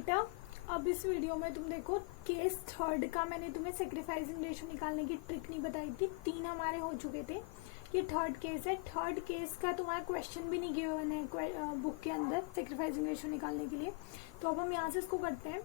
बेटा, अब इस वीडियो में तुम देखो केस थर्ड का मैंने तुम्हें सेक्रीफाइसिंग रेशो निकालने की ट्रिक नहीं बताई थी। 3 हमारे हो चुके थे। ये थर्ड केस है। थर्ड केस का तुम्हारा क्वेश्चन भी नहीं गिवन है बुक के अंदर सेक्रीफाइसिंग रेशो निकालने के लिए। तो अब हम यहाँ से इसको करते हैं।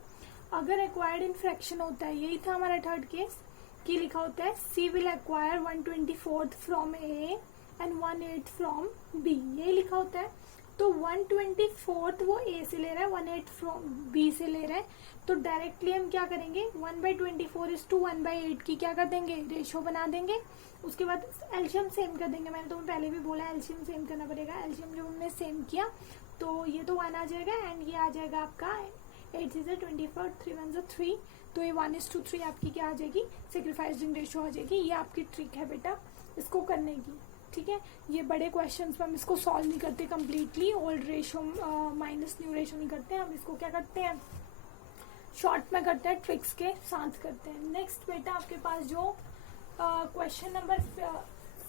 अगर एक्वायर्ड इन फ्रैक्शन होता है, यही था हमारा थर्ड केस की लिखा होता है C will acquire 1/24 from A and 1/8 from B, यही लिखा होता है। तो 1/24 वो ए से ले रहा है, 1/8 फ्रॉम बी से ले रहा है। तो डायरेक्टली हम क्या करेंगे, 1/24 इज टू 1/8 की क्या कर देंगे, रेशो बना देंगे। उसके बाद एलसीएम सेम कर देंगे। मैंने तुम्हें पहले भी बोला एलसीएम सेम करना पड़ेगा। एलसीएम जब हमने सेम किया तो ये तो 1 आ जाएगा एंड ये आ जाएगा आपका 8 इज 24, 3 1 3। तो ये 1:3 आपकी क्या आ जाएगी, सेक्रीफाइसिंग रेशो आ जाएगी। ये आपकी ट्रिक है बेटा इसको करने की, ठीक है। ये बड़े क्वेश्चंस में हम इसको सॉल्व नहीं करते completely, old ratio minus new ratio नहीं करते। हम इसको क्या करते हैं, शॉर्ट में करते हैं, ट्रिक्स के साथ करते हैं। नेक्स्ट बेटा आपके पास जो क्वेश्चन नंबर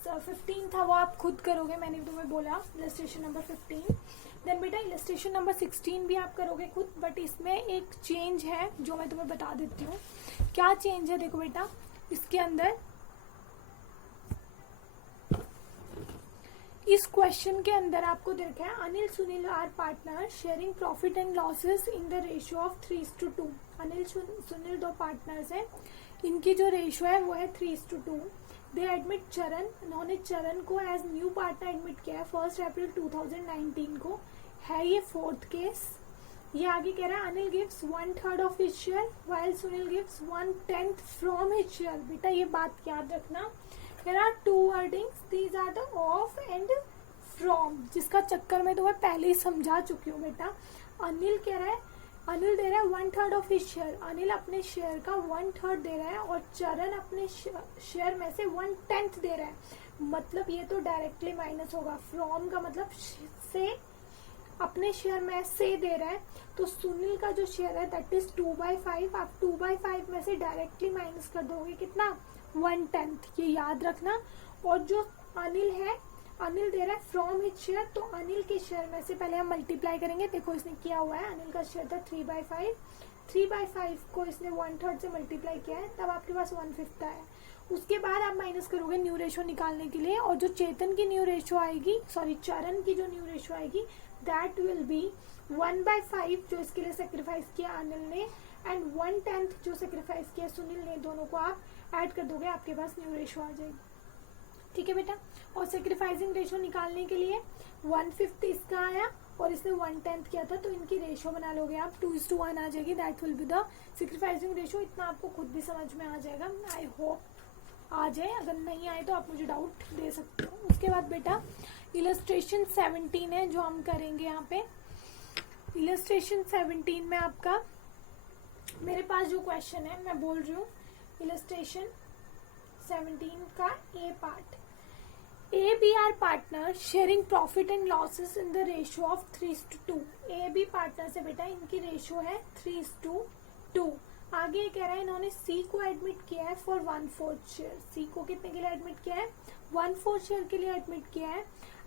15 था वो आप खुद करोगे, मैंने तुम्हें बोला इलस्ट्रेशन नंबर 15। देन बेटा इलस्ट्रेशन नंबर 16 भी आप करोगे खुद, बट इसमें एक चेंज है जो मैं तुम्हें बता देती हूँ। क्या चेंज है, देखो बेटा इसके अंदर इस क्वेश्चन के अंदर आपको देखा है Anil Sunil are partner sharing profit and losses in the ratio of 3:2। Anil Sunil दो पार्टनर्स हैं, इनकी जो रेशियो है वो है 3:2। दे एडमिट चरण, इन्होंने चरण को एज न्यू पार्टनर एडमिट किया है 1 अप्रैल 2019 को। है ये फोर्थ केस। ये आगे कह रहा है Anil gives 1/3 of his share while Sunil gives 1/10 from his share. बेटा ये बात याद रखना, there are two wordings, these are the of and from, जिसका चक्कर मैं तुम्हें पहले ही समझा चुकी हूँ बेटा। अनिल कह रहा है, अनिल दे रहा है 1/3 ऑफ हिज शेयर, अनिल अपने शेयर का 1/3 दे रहा है और चरण अपने शेयर में से 1/10 दे रहा है। मतलब ये तो डायरेक्टली माइनस होगा। फ्रॉम का मतलब से, अपने शेयर में से दे रहा है। तो सुनील का जो शेयर है दैट इज 2/5। आप 2/5 में से डायरेक्टली माइनस कर दोगे कितना, 1/10, ये याद रखना। और जो अनिल है, अनिल दे रहा है फ्रॉम हिज शेयर, तो अनिल के शेयर में से पहले हम मल्टीप्लाई करेंगे। देखो इसने किया हुआ है, अनिल का शेयर था 3/5, 3/5 को इसने 1/3 से मल्टीप्लाई किया है, तब आपके पास 1/5 आया। उसके बाद आप माइनस करोगे न्यू रेशो निकालने के लिए, और जो चेतन की न्यू रेशो आएगी, सॉरी चरण की जो न्यू रेशो आएगी दैट विल बी 1/5 जो इसके लिए सेक्रीफाइस किया अनिल ने, एंड 1/10 जो सेक्रीफाइस किया सुनील ने। दोनों को आप ऐड कर दोगे, आपके पास न्यू रेशो आ जाएगी, ठीक है बेटा। और सेक्रीफाइसिंग रेशो निकालने के लिए 1/5 इसका आया और इसने 1/10 किया था, तो इनकी रेशो बना लोगे आप, 2:1 आ जाएगी। That will be the sacrificing ratio. इतना आपको खुद भी समझ में आ जाएगा, आई होप आ जाए। अगर नहीं आए तो आप मुझे डाउट दे सकते हो। उसके बाद बेटा इलस्ट्रेशन 17 है जो हम करेंगे यहाँ पे। इलस्ट्रेशन 17 में आपका मेरे पास जो क्वेश्चन है मैं बोल रही हूँ, इलस्ट्रेशन 17 का A part. A B are partner sharing profit and losses in the ratio of 3:2। A B partner से बेटा इनकी रेशियो है 3:2। आगे कह रहा है इन्होंने सी को एडमिट किया है फॉर 1/4 शेयर। सी को कितने के लिए एडमिट किया है, 1/4 शेयर के लिए एडमिट किया है।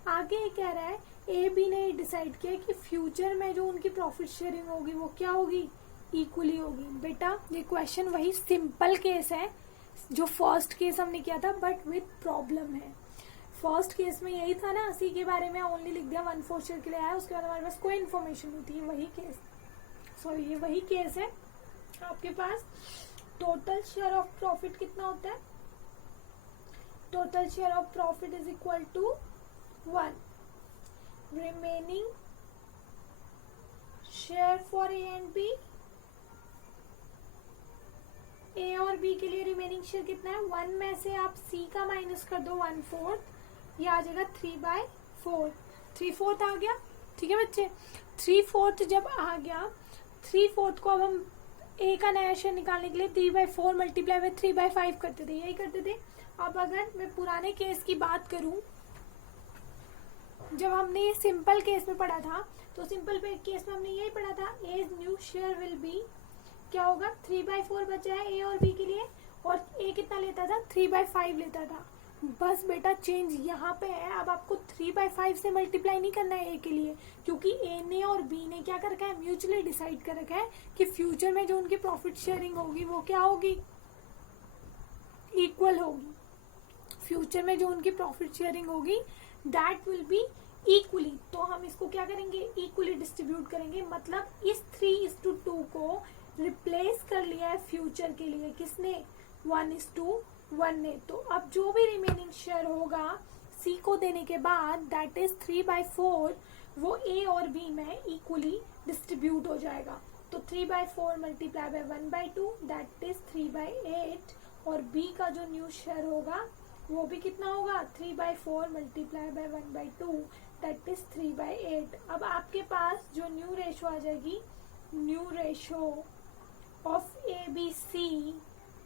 आगे कह रहा है ए बी ने डिसाइड किया कि फ्यूचर में जो उनकी प्रॉफिट शेयरिंग होगी वो क्या होगी, इक्वली होगी। बेटा ये क्वेश्चन वही सिंपल केस है जो फर्स्ट केस हमने किया था, बट विथ प्रॉब्लम है। फर्स्ट केस में यही था ना, सी के बारे में ओनली लिख दिया 1/4 शेयर के लिए आया, उसके बाद हमारे पास कोई इन्फॉर्मेशन नहीं थी। वही केस, सॉरी ये वही केस है। आपके पास टोटल शेयर ऑफ प्रॉफिट कितना होता है, total share of profit is equal to 1, remaining share for A and B. A और बी के लिए रिमेनिंग शेयर कितना है, 1 में से आप सी का माइनस कर दो 1/4, ये आ जाएगा 3/4। 3/4 आ गया, ठीक है बच्चे। 3/4 जब आ गया, 3/4 को अब हम ए का नया शेयर निकालने के लिए 3/4 मल्टीप्लाई में 3/5 करते थे, यही करते थे। अब अगर मैं पुराने केस की बात करूं, जब हमने ये सिंपल केस में पढ़ा था, तो सिंपल केस में हमने यही पढ़ा था a new share will be क्या होगा, 3/4 बचा है ए और बी के लिए, और ए कितना लेता था, 3/5 लेता था। बस बेटा चेंज यहाँ पे है, अब आपको 3/5 से मल्टीप्लाई नहीं करना है ए के लिए, क्योंकि ए ने और बी ने क्या कर रखा है, म्यूचुअली डिसाइड कर रखा है कि फ्यूचर में जो उनकी प्रॉफिट शेयरिंग होगी वो क्या होगी, इक्वल होगी। फ्यूचर में जो उनकी प्रॉफिट शेयरिंग होगी दैट विल बी इक्वली, तो हम इसको क्या करेंगे, इक्वली डिस्ट्रीब्यूट करेंगे। मतलब इस 3:2 को रिप्लेस कर लिया है फ्यूचर के लिए किसने, 1:1 ने। तो अब जो भी रिमेनिंग शेयर होगा सी को देने के बाद दैट इज 3/4, वो ए और बी में इक्वली डिस्ट्रीब्यूट हो जाएगा। तो 3/4 मल्टीप्लाई बाय 1/2 दैट इज 3/8, और बी का जो न्यू शेयर होगा वो भी कितना होगा, 3/4 मल्टीप्लाई बाय 1/2 दैट इज 3/8। अब आपके पास जो न्यू रेशो आ जाएगी, new ratio of A B C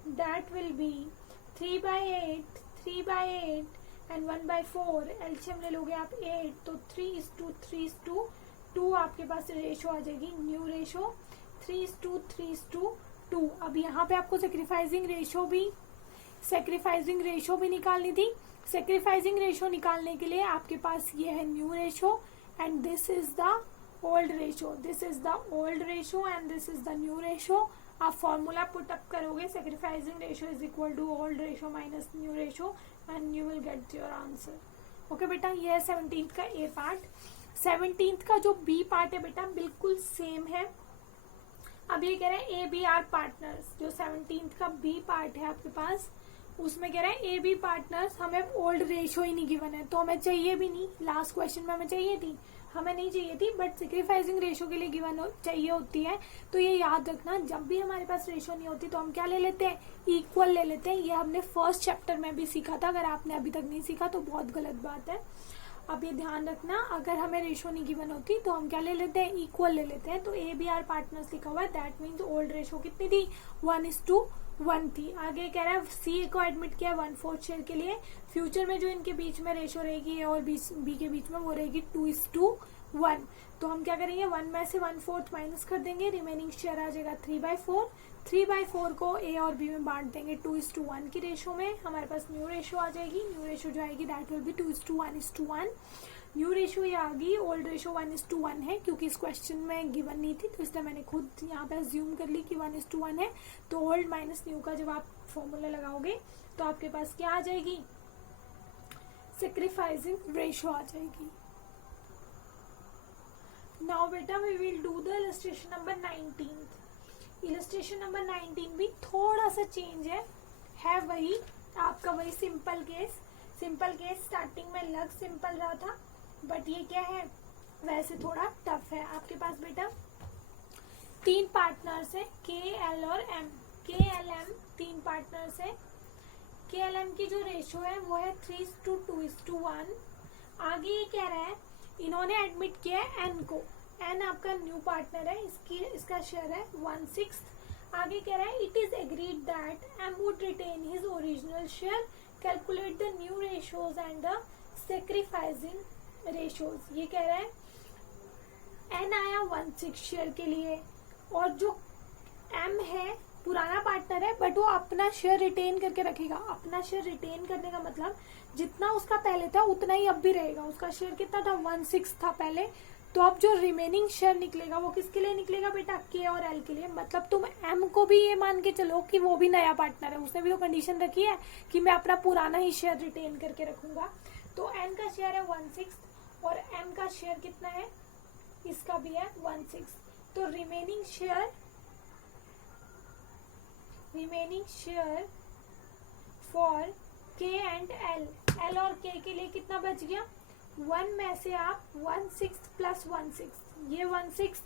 that will be 3/8, 3/8 and 1/4, LCM ले लोगे आप 8, तो 3:3:2 आपके पास रेशो आ जाएगी, न्यू रेशो 3:3:2। अब यहाँ पे आपको सेक्रीफाइसिंग रेशो भी निकालनी थी। सेक्रीफाइसिंग रेशो निकालने के लिए आपके पास ये है new ratio and this is the old ratio, this is the old ratio and this is the new ratio. आप फॉर्मूला पुट अप करोगे, sacrificing ratio is equal to old ratio minus new ratio and you will get your answer. Okay बेटा, ये है 17th का A part. 17th का जो B part है बेटा बिल्कुल सेम है। अब ये कह रहा है ए बी आर पार्टनर्स, जो 17th का बी पार्ट है आपके पास उसमें कह रहा है ए बी पार्टनर्स, हमें ओल्ड रेशो ही नहीं गिवन है तो हमें चाहिए भी नहीं। लास्ट क्वेश्चन में हमें चाहिए थी, हमें नहीं चाहिए थी, बट सेक्रीफाइसिंग रेशो के लिए गिवन चाहिए होती है। तो ये याद रखना, जब भी हमारे पास रेशो नहीं होती तो हम क्या ले लेते हैं, इक्वल ले लेते हैं। ये हमने फर्स्ट चैप्टर में भी सीखा था, अगर आपने अभी तक नहीं सीखा तो बहुत गलत बात है। अब ये ध्यान रखना, अगर हमें रेशो नहीं गिवन होती तो हम क्या ले लेते हैं, इक्वल ले लेते हैं। तो ए बी आर पार्टनर्स लिखा हुआ है, दैट मीन्स ओल्ड रेशो कितनी थी, 1:1 थी। आगे कह रहा है सी को एडमिट किया 1/4 शेयर के लिए। फ्यूचर में जो इनके बीच में रेशो रहेगी ए और बी के बीच में वो रहेगी 2:1। तो हम क्या करेंगे, 1 में से 1/4 माइनस कर देंगे, रिमेनिंग शेयर आ जाएगा 3/4। 3/4 को ए और बी में बांट देंगे 2:1 की रेशो में, हमारे पास न्यू रेशो आ जाएगी। न्यू रेशो जो आएगी that will B 2:1:1। New ratio ये आ गई, ओल्ड रेशो 1:1 है, क्योंकि इस क्वेश्चन में गिवन नहीं थी तो इसलिए मैंने खुद यहाँ पे अज्यूम कर ली कि 1:1 है। तो ओल्ड माइनस न्यू का जब आप फॉर्मूला लगाओगे तो आपके पास क्या आ जाएगी, सेक्रीफाइसिंग रेशो आ जाएगी। नाउ बेटा we will do the illustration number 19। Illustration number 19 भी थोड़ा सा चेंज है वही आपका वही simple case. Simple case starting में लग सिंपल रहा था, बट ये क्या है, वैसे थोड़ा टफ है। आपके पास बेटा 3 पार्टनर्स है, के एल और एम। के एल एम 3 पार्टनर्स है। के एल एम की जो रेशो है वो है 3:2:1। आगे ये कह रहा है, इन्होंने एडमिट किया है एन को, एन आपका न्यू पार्टनर है, इसका शेयर है 1/6। आगे कह रहा है it is agreed that M would retain his original share, calculate the new ratios and the sacrificing ratios. ये कह रहा है एन आया 1/6 शेयर के लिए, और जो एम है पुराना पार्टनर है बट वो अपना शेयर रिटेन करके रखेगा। अपना शेयर रिटेन करने का मतलब जितना उसका पहले था उतना ही अब भी रहेगा। उसका शेयर कितना था, 1/6 था पहले। तो अब जो रिमेनिंग शेयर निकलेगा वो किसके लिए निकलेगा बेटा, के और एल के लिए। मतलब तुम एम को भी ये मान के चलो कि वो भी नया पार्टनर है, उसने भी तो कंडीशन रखी है कि मैं अपना पुराना ही शेयर रिटेन करके रखूंगा। तो एन का शेयर है 1/6 और एम का शेयर कितना है, इसका भी है 1/6। तो रिमेनिंग शेयर फॉर के एंड एल, एल और के के लिए कितना बच गया, 1 में से आप 1/6 + 1/6, ये 1/6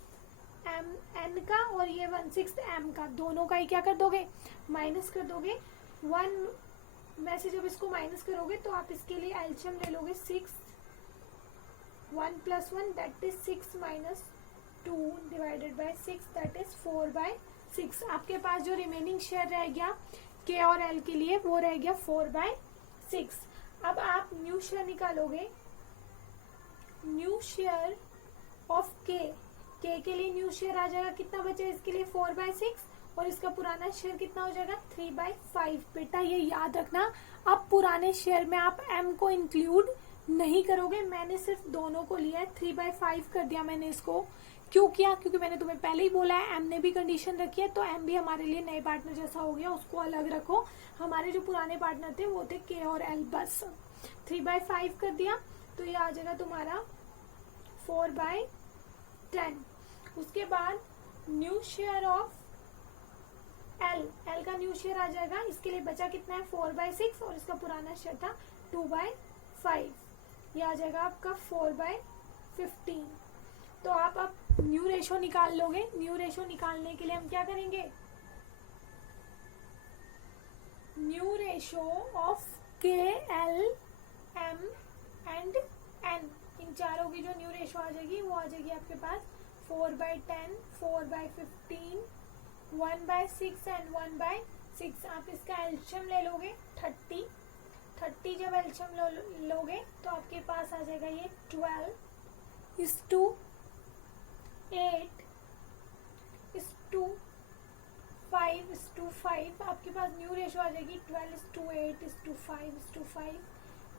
एम एन का और ये 1/6 एम का, दोनों का ही क्या कर दोगे, माइनस कर दोगे। 1 में से जब इसको माइनस करोगे तो आप इसके लिए एलसीएम ले लोगे 6, 1 + 1 that is 6 - 2 divided by 6 that is 4/6। आपके पास जो रिमेनिंग शेयर रह गया के और एल के लिए वो रह गया 4/6। अब आप न्यू शेयर निकालोगे, न्यू शेयर ऑफ के के लिए न्यू शेयर आ जाएगा, कितना बचे इसके लिए 4/6, और इसका पुराना शेयर कितना हो जाएगा 3/5। बेटा ये याद रखना, अब पुराने शेयर में आप m को इंक्लूड नहीं करोगे। मैंने सिर्फ दोनों को लिया है, 3/5 कर दिया मैंने इसको। क्यों किया? क्योंकि मैंने तुम्हें पहले ही बोला है m ने भी कंडीशन रखी है, तो m भी हमारे लिए नए पार्टनर जैसा हो गया, उसको अलग रखो। हमारे जो पुराने पार्टनर थे वो थे k और l, बस 3/5 कर दिया, तो ये आ जाएगा तुम्हारा 4/10। उसके बाद न्यू शेयर ऑफ l का न्यू शेयर आ जाएगा, इसके लिए बचा कितना है 4/6 और इसका पुराना शेयर था 2/5, ये आ जाएगा आपका 4/15। तो आप अब न्यू रेशो निकाल लोगे। न्यू रेशो निकालने के लिए हम क्या करेंगे, new ratio of k, l, m and n, इन चारों की जो न्यू रेशो आ जाएगी वो आ जाएगी आपके पास 4/10, 4/15, 1/6 एंड 1/6। आप इसका एल्शियम ले लोगे 30 जब एल्शियम लोगे तो आपके पास आ जाएगा ये 12:8:5:5। आपके पास न्यू रेशो आ जाएगी 12:8:5:5।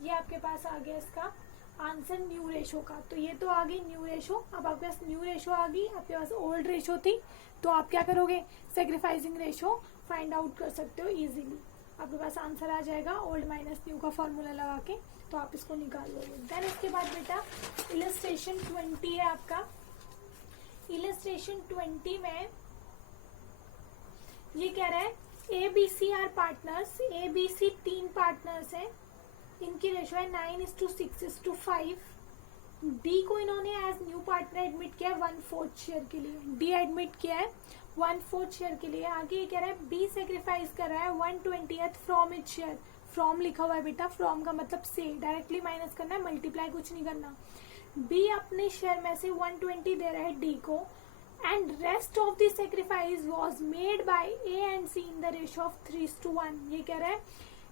ये आपके पास आ गया इसका आंसर न्यू रेशो का। तो ये तो आ गई न्यू रेशो। अब आपके पास न्यू रेशो आ गई, आपके पास ओल्ड रेशो थी, तो आप क्या करोगे, सेक्रीफाइसिंग रेशो फाइंड आउट कर सकते हो इजीली। आपके पास आंसर आ जाएगा ओल्ड माइनस न्यू का फॉर्मूला लगा के, तो आप इसको निकाल लोगे। देन इसके बाद बेटा इलस्ट्रेशन 20 है आपका। इलस्ट्रेशन 20 में ये कह रहा है ABC are partners. ABC 3 partners हैं, इनकी रेशो है 9:6:5। डी को इन्होंने एज न्यू पार्टनर एडमिट किया है 1/4 शेयर के लिए। डी एडमिट किया है 1/4 शेयर के लिए। आगे ये कह रहा है बी सेक्रीफाइस कर रहा है 1/20 फ्रॉम इट शेयर। फ्रॉम लिखा हुआ है बेटा, फ्रॉम का मतलब से, डायरेक्टली माइनस करना है, मल्टीप्लाई कुछ नहीं करना। बी अपने शेयर में से 120 दे रहा है डी को, and rest of the sacrifice was made by A and C in the ratio of 3:1। ये कह रहा है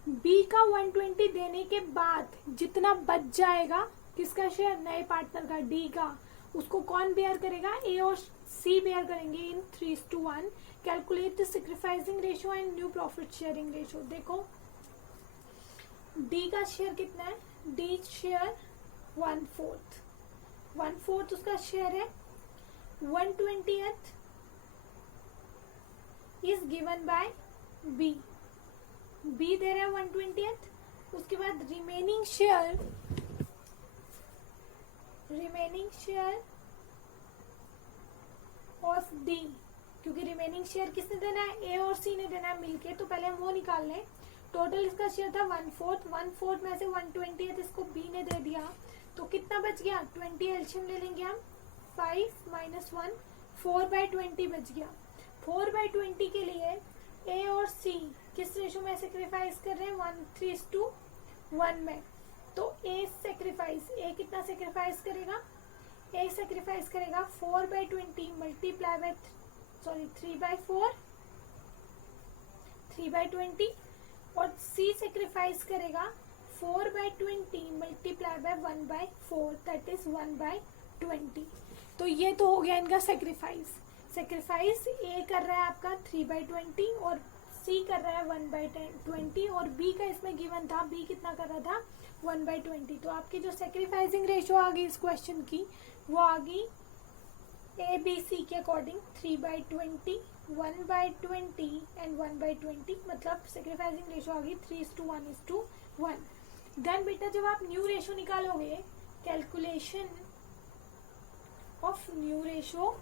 बी का 120 देने के बाद जितना बच जाएगा, किसका शेयर, नए पार्टनर का, डी का, उसको कौन बेयर करेगा, ए और सी बेयर करेंगे in 3:1। Calculate the sacrificing ratio and new profit sharing ratio. देखो डी का शेयर कितना है, डी शेयर 1/4 उसका शेयर है। 1/20 is given by B, B दे रहा है 1/20। उसके बाद रिमेनिंग शेयर ऑफ डी, क्योंकि रिमेनिंग शेयर किसने देना है, ए और सी ने देना है मिलके, तो पहले हम वो निकाल लें। टोटल इसका शेयर था 1/4 में से 1/20 इसको बी ने दे दिया, तो कितना बच गया, 20 एल्शियम ले लेंगे हम, 5 - 1 4/20 बच गया। 4/20 के लिए ए और सी किस रेशो में सेक्रीफाइस कर रहे हैं, 1:3:1 में। तो ए कितना सेक्रीफाइस करेगा, ए सेक्रीफाइस करेगा 4/20 मल्टीप्लाई बाय 3/20, और सी सेक्रीफाइस करेगा 4/20 मल्टीप्लाई बाय 1/4, दैट इज 1/20। तो ये तो हो गया इनका सेक्रीफाइस ए कर रहा है आपका 3/20 और सी कर रहा है 1/20, और बी का इसमें गिवन था, बी कितना कर रहा था 1/20। तो आपकी जो सेक्रीफाइसिंग रेशो आ गई इस क्वेश्चन की, वो आ गई ए बी सी के अकॉर्डिंग 3/20, 1/20 एंड 1/20, मतलब सेक्रीफाइसिंग रेशो आ गई 3:1:1। देन बेटा जब आप न्यू रेशो निकालोगे, कैलकुलेशन ऑफ न्यू रेशो,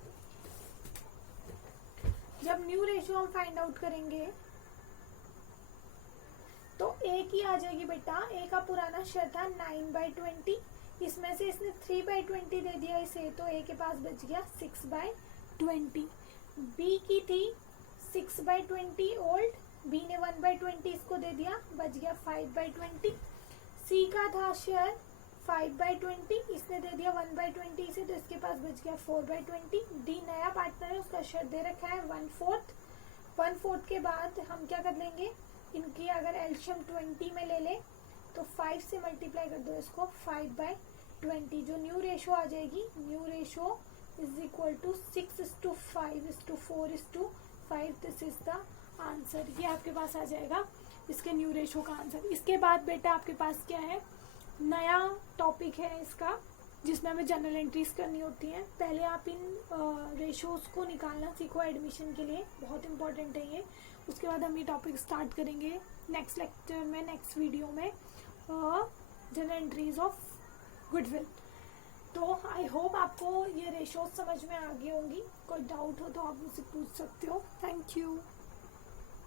जब न्यू रेशो हम फाइंड आउट करेंगे तो ए की आ जाएगी बेटा, ए का पुराना शेयर था 9/20, इसमें से इसने 3/20 दे दिया इसे, तो ए के पास बच गया 6/20। बी की थी 6/20 ओल्ड, बी ने 1/20 इसको दे दिया, बच गया 5/20। सी का था शेयर 5/20, इसने दे दिया 1/20 इसे, तो इसके पास बच गया 4/20। डी नया पार्टनर है, उसका शेयर दे रखा है 1/4 के बाद हम क्या कर लेंगे, इनकी अगर एल्शियम 20 में ले ले तो 5 से मल्टीप्लाई कर दो इसको, 5/20। जो न्यू रेशो आ जाएगी, new ratio is equal to 6:5:4:5, 5 this is the answer. ये आपके पास आ जाएगा इसके न्यू रेशो का आंसर। इसके बाद बेटा आपके पास क्या है, नया टॉपिक है इसका जिसमें हमें जनरल एंट्रीज करनी होती हैं। पहले आप इन रेशोज को निकालना सीखो एडमिशन के लिए, बहुत इंपॉर्टेंट है ये। उसके बाद हम ये टॉपिक स्टार्ट करेंगे नेक्स्ट लेक्चर में, नेक्स्ट वीडियो में, जनरल एंट्रीज ऑफ गुडविल। तो आई होप आपको ये रेशोज समझ में आ गई होंगी। कोई डाउट हो तो आप मुझसे पूछ सकते हो। Thank you.